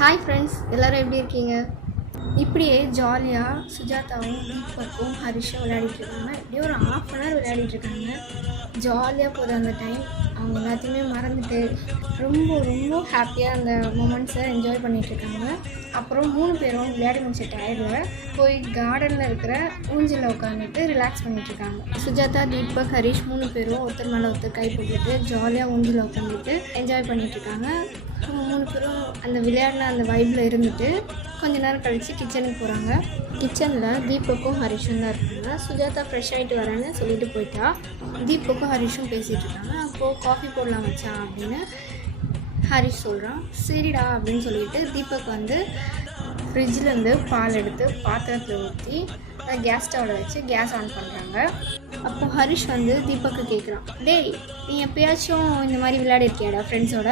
Hi friends, எல்லோரும் எப்படி இருக்கீங்க? இப்படியே ஜாலியாக சுஜாதாவும் தீபக்கும் ஹரிஷும் விளையாடிட்டு இருக்காங்க. இப்படியே ஒரு ½ அன் ஹவர் விளையாடிட்டு இருக்காங்க. ஜாலியாக போகுது அந்த டைம். அவங்க எல்லாத்தையுமே மறந்துட்டு ரொம்ப ரொம்ப ஹாப்பியாக அந்த மூமெண்ட்ஸை என்ஜாய் பண்ணிகிட்ருக்காங்க. அப்புறம் 3 பேரும் விளையாடி முடிச்ச டயர்டில் போய் கார்டனில் இருக்கிற ஊஞ்சலில் உட்காந்துட்டு ரிலாக்ஸ் பண்ணிகிட்ருக்காங்க. சுஜாதா, தீபக், ஹரிஷ் 3 பேரும் ஒருத்தர் மேலே ஒருத்தர் கை போட்டுட்டு ஜாலியாக ஊஞ்சலில் உட்காந்துட்டு என்ஜாய் பண்ணிகிட்ருக்காங்க. 3 பேரும் அந்த விளையாடின அந்த வைப்பில் இருந்துட்டு கொஞ்ச நேரம் கழித்து கிச்சனுக்கு போகிறாங்க. கிச்சனில் தீபக்கும் ஹரிஷும் தான் இருக்காங்க. சுஜாதா ஃப்ரெஷ் ஆகிட்டு வரேன்னு சொல்லிட்டு போயிட்டா. தீபக்கும் ஹரிஷும் பேசிகிட்டு இருக்காங்க. அப்போது காஃபி போடலாம் வச்சான் அப்படின்னு ஹரிஷ் சொல்கிறான். சரிடா அப்படின்னு சொல்லிட்டு தீபக் வந்து ஃப்ரிட்ஜிலேருந்து பால் எடுத்து பாத்திரத்தில் ஊற்றி கேஸ் ஸ்டவ்வில் வச்சு கேஸ் ஆன் பண்ணுறாங்க. அப்போது ஹரிஷ் வந்து தீபக்கு கேட்குறான், டேய் நீ எப்பயாச்சும் இந்த மாதிரி விளையாடிருக்கியாடா ஃப்ரெண்ட்ஸோட?